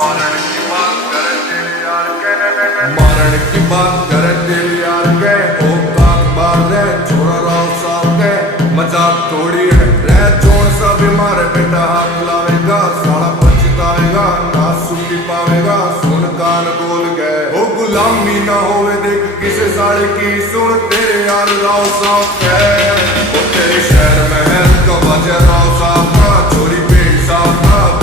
मारण की बात करे तेरे यार के, मारण की बात करे तेरे यार के। औकात बात है छोरा राव साहब के, मजाक थोड़ी है रह जोन सा बीमार बेटा हाथ लावेगा साला पछताएगा ना सुखी पावेगा। सुन कान बोल गए ओ गुलामी ना होवे देख किसे साले की, सुन तेरे यार राव साहब के। ओ तेरे शहर में है का वजह राव साहब का, चोरी पेट साहब का